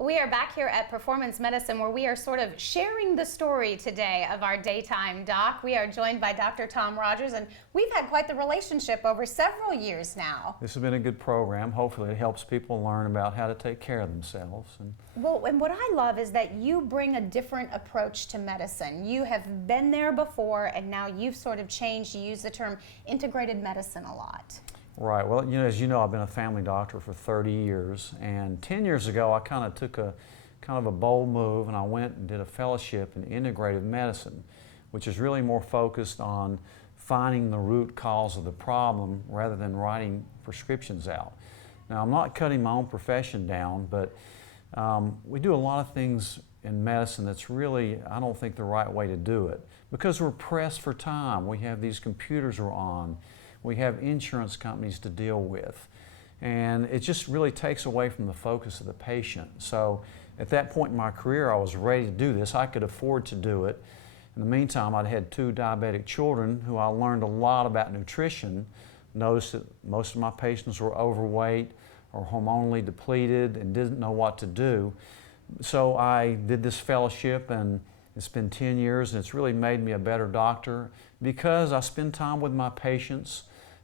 We are back here at Performance Medicine where we are sort of sharing the story today of our daytime doc. We are joined by Dr. Tom Rogers, and we've had quite the relationship over several years now. This has been a good program. Hopefully it helps people learn about how to take care of themselves. Well, and what I love is that you bring a different approach to medicine. You have been there before, and now you've sort of changed. You use the term integrated medicine a lot. Right. Well, as you know, I've been a family doctor for 30 years, and 10 years ago I kind of took a bold move, and I went and did a fellowship in integrative medicine, which is really more focused on finding the root cause of the problem rather than writing prescriptions out. Now, I'm not cutting my own profession down, but we do a lot of things in medicine that's really, I don't think, the right way to do it, because we're pressed for time. We have these computers we're on. We have insurance companies to deal with, and it just really takes away from the focus of the patient. So at that point in my career, I was ready to do this. I could afford to do it. In the meantime, I'd had 2 diabetic children who I learned a lot about nutrition. Noticed that most of my patients were overweight or hormonally depleted and didn't know what to do. So I did this fellowship, and it's been 10 years, and it's really made me a better doctor because I spend time with my patients.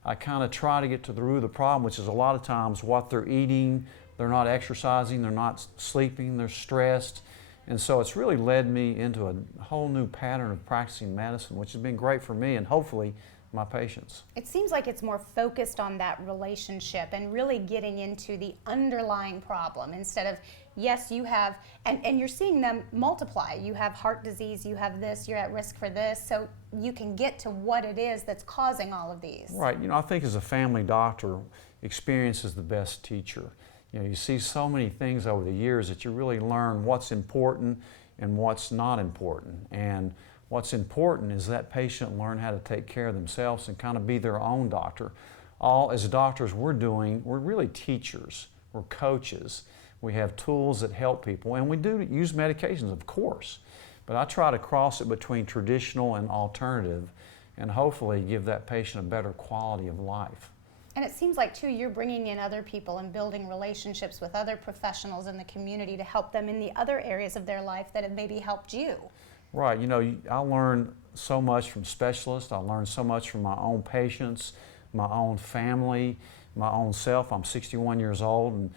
I kind of try to get to the root of the problem, which is a lot of times what they're eating. They're not exercising, they're not sleeping, they're stressed. And so it's really led me into a whole new pattern of practicing medicine, which has been great for me and hopefully my patients. It seems like it's more focused on that relationship and really getting into the underlying problem instead of, yes, you have, and you're seeing them multiply. You have heart disease, you have this, you're at risk for this, so you can get to what it is that's causing all of these. Right. I think as a family doctor, experience is the best teacher. You see so many things over the years that you really learn what's important and what's not important. And what's important is that patient learn how to take care of themselves and kind of be their own doctor. All as doctors we're really teachers, we're coaches. We have tools that help people, and we do use medications, of course. But I try to cross it between traditional and alternative and hopefully give that patient a better quality of life. And it seems like, too, you're bringing in other people and building relationships with other professionals in the community to help them in the other areas of their life that have maybe helped you. Right. I learn so much from specialists. I learn so much from my own patients, my own family, my own self. I'm 61 years old, and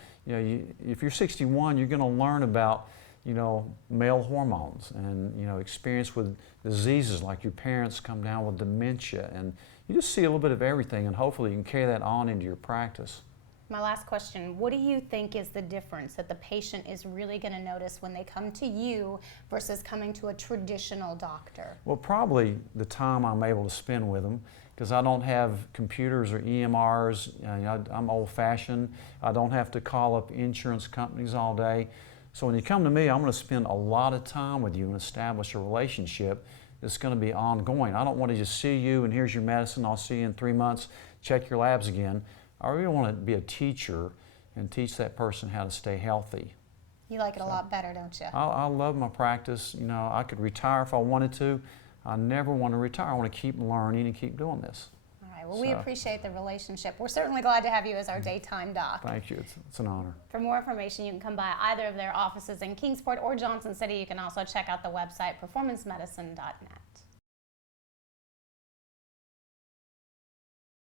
if you're 61, you're going to learn about male hormones and experience with diseases like your parents come down with dementia, and you just see a little bit of everything, and hopefully you can carry that on into your practice. My last question, what do you think is the difference that the patient is really going to notice when they come to you versus coming to a traditional doctor? Well, probably the time I'm able to spend with them, because I don't have computers or EMRs. I'm old-fashioned. I don't have to call up insurance companies all day. So when you come to me, I'm going to spend a lot of time with you and establish a relationship that's going to be ongoing. I don't want to just see you and here's your medicine, I'll see you in 3 months, check your labs again. I really want to be a teacher and teach that person how to stay healthy. You like it a lot better, don't you? I love my practice. I could retire if I wanted to. I never want to retire. I want to keep learning and keep doing this. All right. Well, we appreciate the relationship. We're certainly glad to have you as our daytime doc. Thank you. It's an honor. For more information, you can come by either of their offices in Kingsport or Johnson City. You can also check out the website, performancemedicine.net.